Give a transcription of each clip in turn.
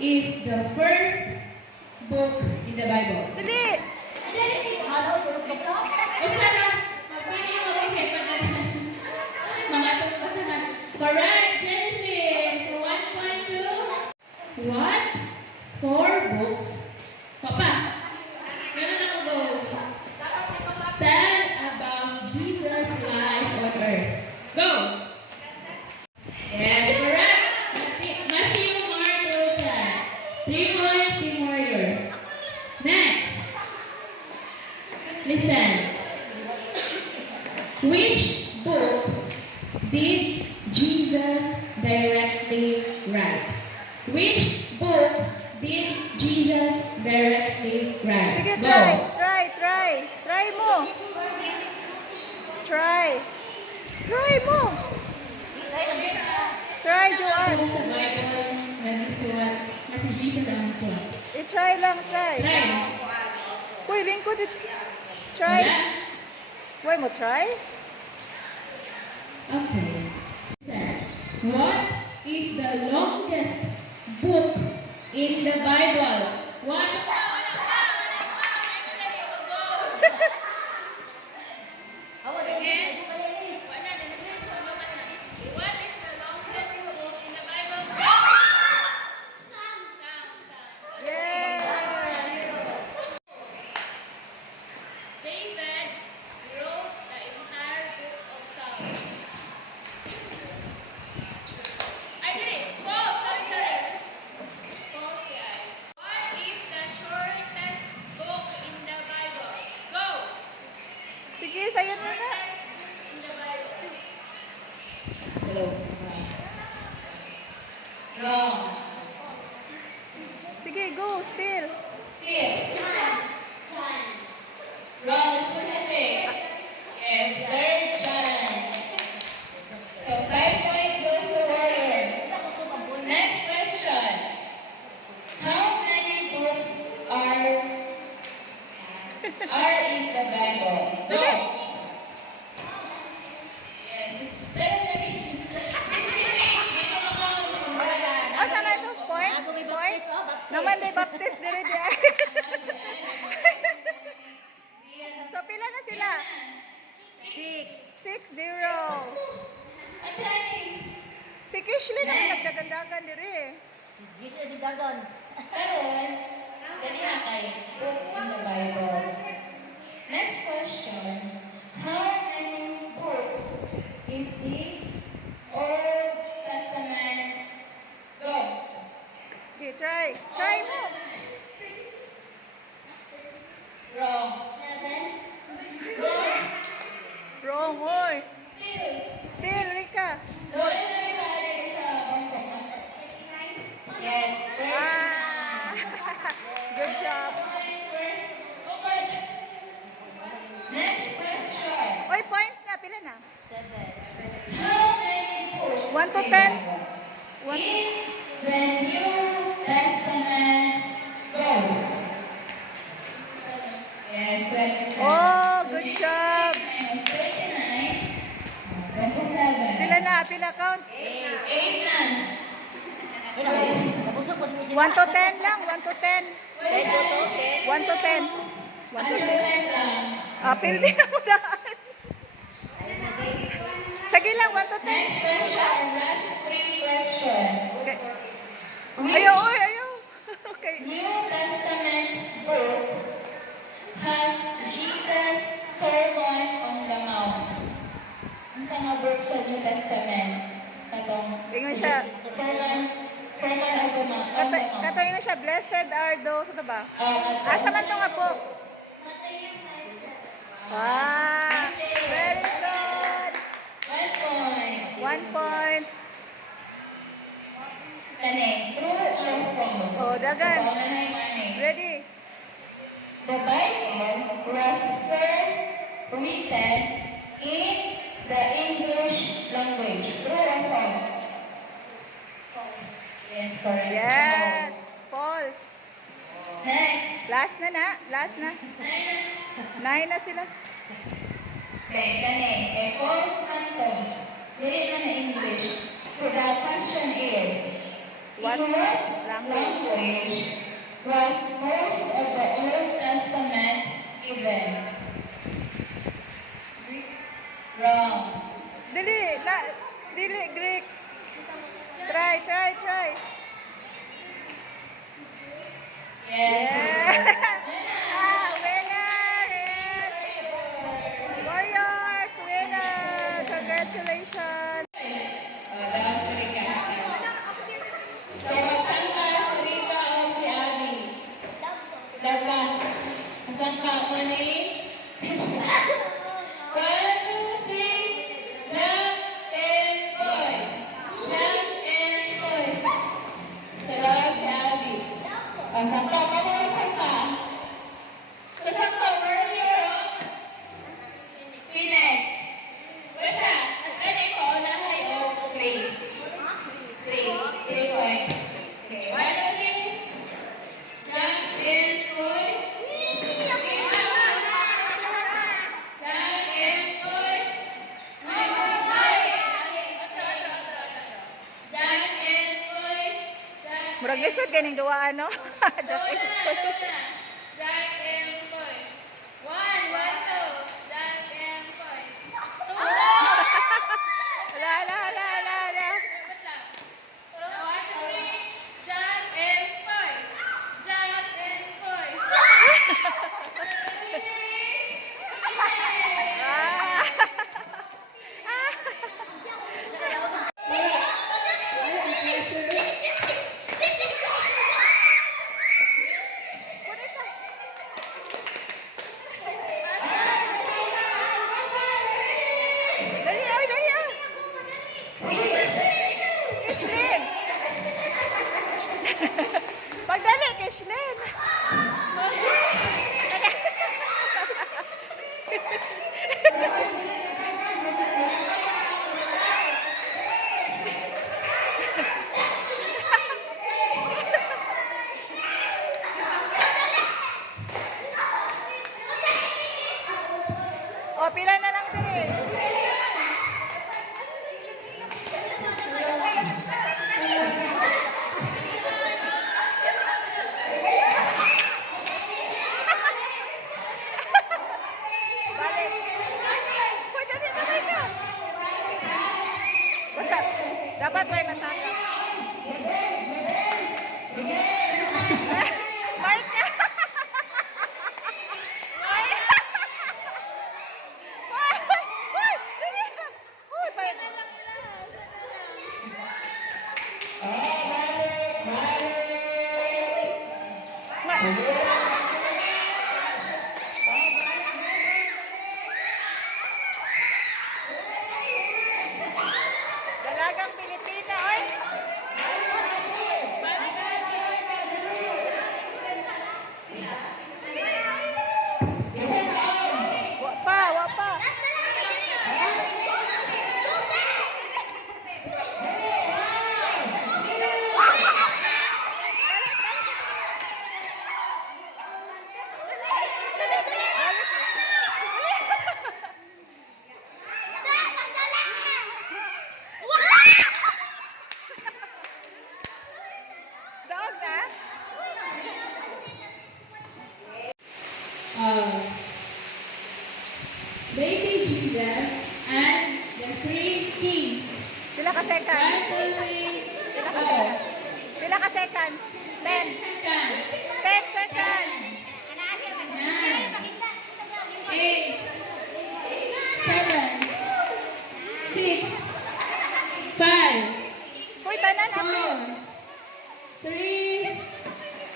is the first book in the Bible? Dali! Usa na, magpili yung mag-isip pa na. Mga tupatan na. Correct, Genesis. So 1.2. What? 4 books. Papa, meron ako go. Tell about Jesus' life on earth. Go! Yes, correct. Matthew, Mark, Luke, John. 3 points, Team Warrior. Next. Listen. Which book did Jesus directly write? Which book did Jesus directly write? Sige, Go. try. Try mo. Try mo. Try, Joanne. Kung sa Bible, nagsusulat, na si Jesus ang nagsulat. I-try lang, try. Try. Uy, lingkod it. Try. Wala? Uy, mo try? Okay. What is the longest book in the Bible? What? Sige, sayan mo na. Hello. Wrong. Sige, go, still. Wrong specific. Yes, third John. So 5 points goes to Warrior. Next question. How many books are in the Bible? Go. Yes. Oh, sana ito? Points? Points? Naman may baptist dire di ay. So, pila na sila? 6-0. Si Kishley naman nagdagandagan dire. Karon, ganyan kay books in the Bible. Next question. How many books in the Old Testament? Go. Okay, try. Try mo. Wrong. Wrong. Wrong, hoy. Still. Still, Rika. Wala na rin nakalagay sa bangkok. Yes. Ah. Good job. Okay. Next question. Oy, points na. Pila na? How many books 1 to 10? in the New Testament? Go. Yes, 27. Oh, good job. Minus 39. 27. Pila na? Pila count? 8 na. 1 to 10 lang. 1 to 10. 1 to 10. 1 to 10. lang. Ah, pildi na mo daan. Sige lang, 1 to 10. Next question. Last 3 questions. Okay. Ayaw, oy, ayaw. Okay. New Testament book has Jesus' Sermon on the Mount. Ang sa mga book sa New Testament, katong Ingon siya. Sermon on the Mount. Katoy na siya, blessed are those, ano ba? Asa man to nga po? Ah, very good. 1 point. 1 point. Tani, true or false? Oh, dagan. Paunahay manay. Ready? The Bible was first written in the English language. True or false? Yes, correct. Yes. False. Next. Last na na. Last na. 9 na sila. Okay, tani. False man to. Dili na na English. So the question is, What in what language? Murag lisod ganing duwa ano. Joke. Jack and Poy. One, two. Jack and Poy. Two. La la la la la. One, two, three. Jack and Poy. Jack and Poy. Ah. Dali, ay, dali ah. Kishlin. Pagdali, Kishlin. O, pila na lang din. Balik. Hoy, dali, dali ka. Basta, dapat may matangkap. Mark ka. Hoy, hoy, dali ka. Hoy, bay- Dalagang Pilipina, oy. Wa pa. Daog na? Baby Jesus and the three kings. Pila ka seconds? One, two, three, Pila ka go. seconds? Pila ka seconds? 10. 10 seconds. Nine, eight, seven, six, five, Hoy, tanan ako. 4, 3,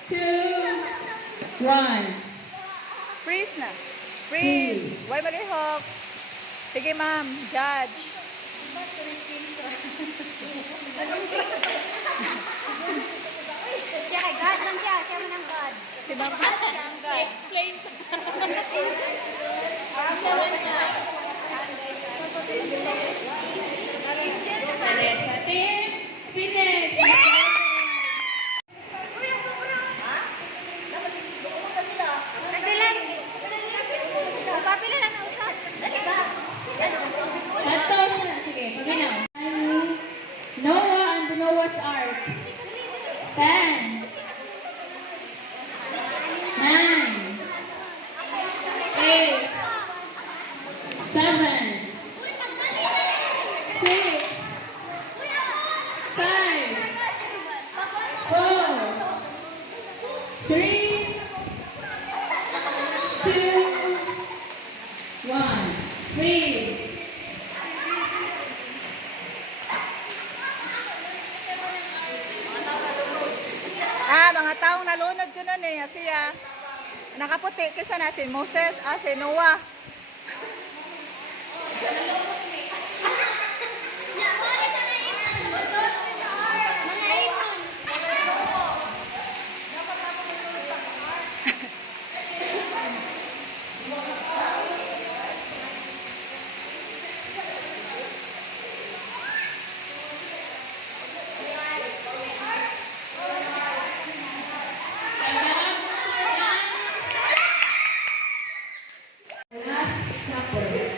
2, 1. Freeze na. Freeze. Why malihok? Sige, ma'am. Judge. Siya kay God man siya. Siya man ang God. Si ma'am. Explain. Finish. Kasi lang. Papila lang na usap. Dali ba? Ito, sige, paginaw. Noah and the Noah's Ark. 10, 9, 8, 7, 6, 5, 4, 3, 2, 1. Freeze. Mga taong nalunod ko nun eh. Siya. Nakaputi. Kisa na si Moses. Si Noah. Last Supper.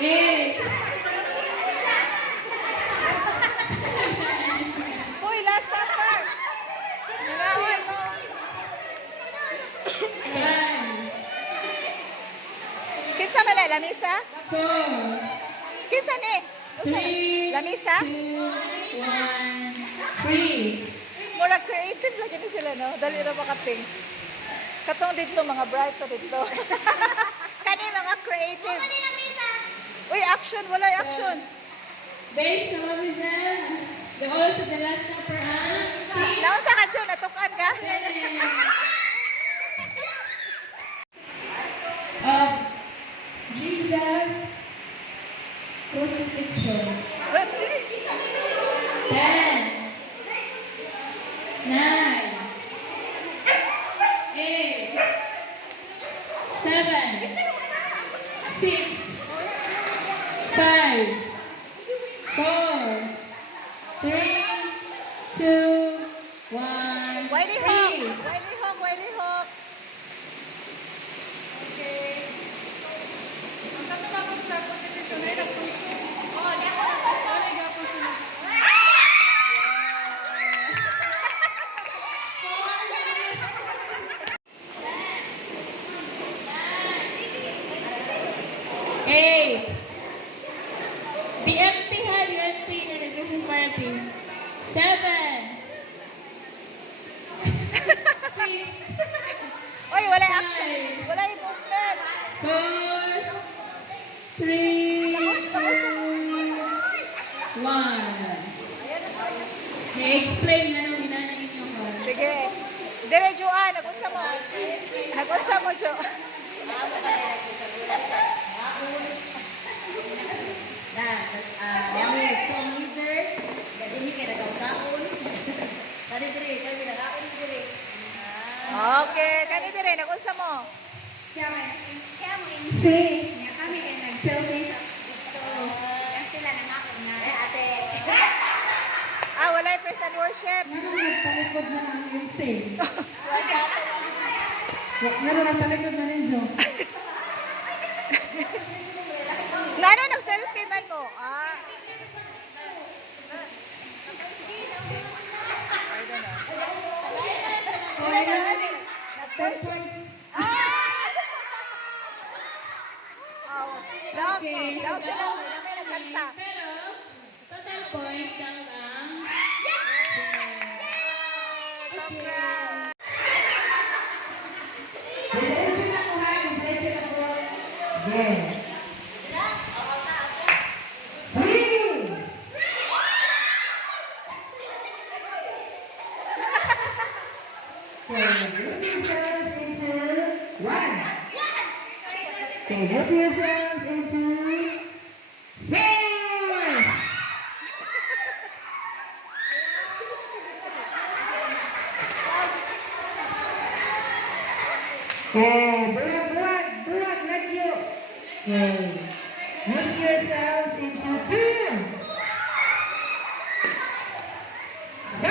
8, Uy, last number. Nangawal mo. 5, Kinsa man na, lamisa? 4, Kinsa ni? 3, Lamisa? 2, 1, freeze. Mura creative lagi ni sila, no? Dali na makating. Katong dito, mga bright to dito. Kani mga creative. Uy, action. Wala action. Base na represents the also the last number ang Naon sa ka, Jun? Natukan ka? of Jesus crucifixion. 10, 9, 8, 7, 6, 5, 4, 3, 2, 1. Wiley Hawk. Freeze. Wiley Hawk. Wiley Hawk. Okay. Ang katulad sa constitution ay nagpunso. Oo, di ako. Wala gapon sila. Eight. The empty had USP and the Christmas party. 7. 6. Uy, wala action. Wala yung movement. 4, 3, 2, 1. Na-explain na nung hinanay ninyo ko. Sige. Dire, Joanne. Nagunsa mo. Nagunsa mo, Jo. Yang song leader, jadi ini kira kau kaun. Tadi diri, kami dah kaun diri. Okay. Kani dire, nagunsa mo. Siya mo MC, niya kami kay nag-selfie sa picture. Yang sila nangako na. Ate. Ah, wala yung praise and worship. Nagpalikod na ng MC. Meron ang palikod na ninyo. Ngano, nag-selfie man ko. Ah. I don't know. 10 points. Oh, daw ko. Okay. Daw sila ko. May nagkanta. Pero, total points lang ang Congrats. Okay, help yourselves into four. Okay, berat lagi yuk. Okay, help yourselves into two. 5.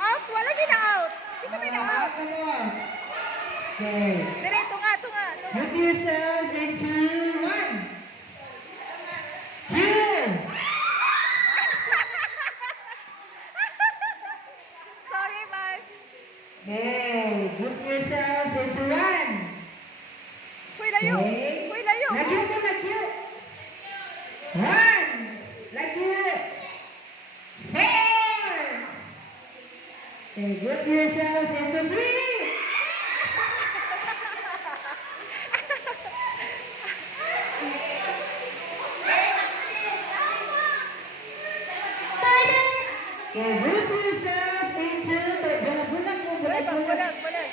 Out. Wala gina-out. Isa may na-out. Okay. Dire, tunga. Help yourselves into 1, 2. Sorry, Mark. Okay. Help yourselves into 1. Kuy layo. Okay. Kuy layo. Lagi mo, lagi. 1. Lagi. 4. Okay. Help yourselves into 3. Okay, group yourselves into bulag-bulag mo, bulag-bulag. Bulag.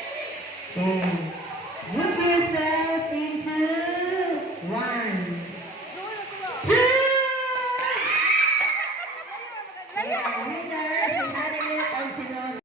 Okay.